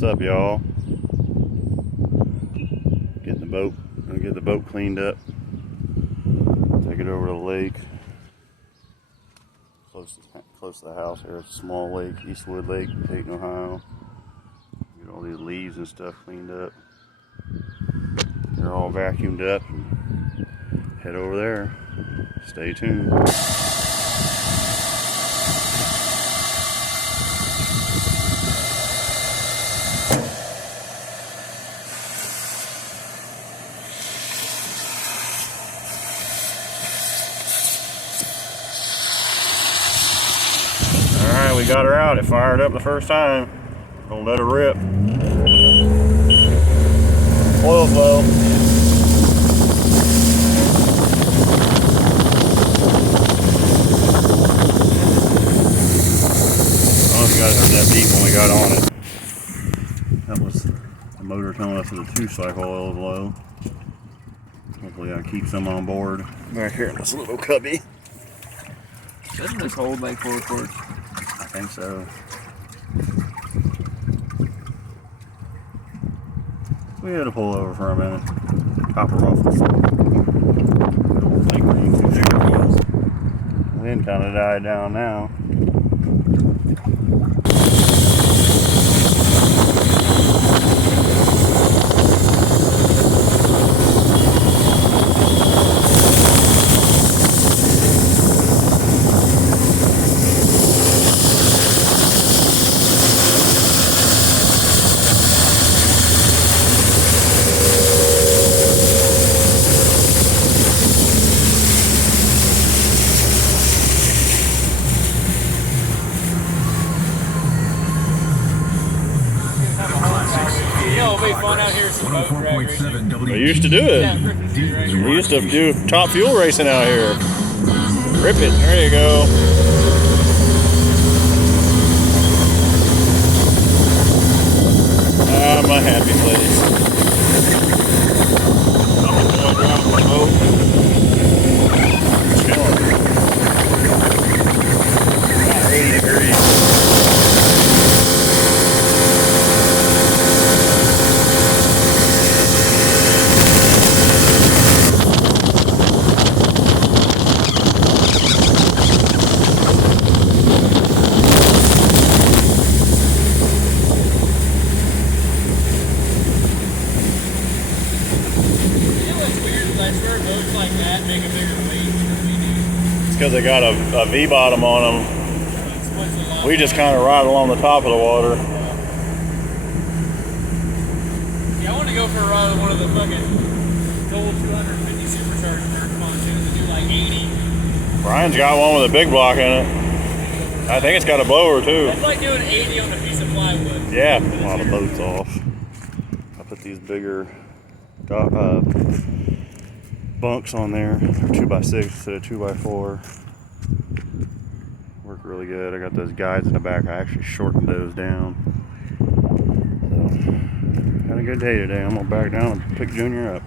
What's up, y'all? Getting the boat. Gonna get the boat cleaned up. Take it over to the lake. Close to the house here. It's a small lake, Eastwood Lake, Dayton, Ohio. Get all these leaves and stuff cleaned up. They're all vacuumed up. Head over there. Stay tuned. Alright, we got her out. It fired up the first time. Gonna let her rip. Oil's low. I don't know if you guys heard that beep when we got on it. That was the motor telling us that the 2-cycle oil is low. Hopefully I keep some on board back here in this little cubby. Doesn't this hold like 4 quarts? I think so. We had to pull over for a minute. Copper mufflers. Wind kind of died down now. We used to do it. We used to do top fuel racing out here. Rip it. There you go. Ah, my happy place. I'm going around the boat. About 80 degrees. Because they got a V-bottom on them. We just kind of ride along the top of the water. Yeah, I want to go for a ride with one of the fucking old 250 supercharged pontoons and do like 80. Brian's got one with a big block in it. I think it's got a blower too. It's like doing 80 on a piece of plywood. Yeah, a lot of boats off. I put these bigger bunks on there. They're 2x6 instead of 2x4. Work really good. I got those guides in the back. I actually shortened those down. So, had a good day today. I'm gonna back down and pick Junior up.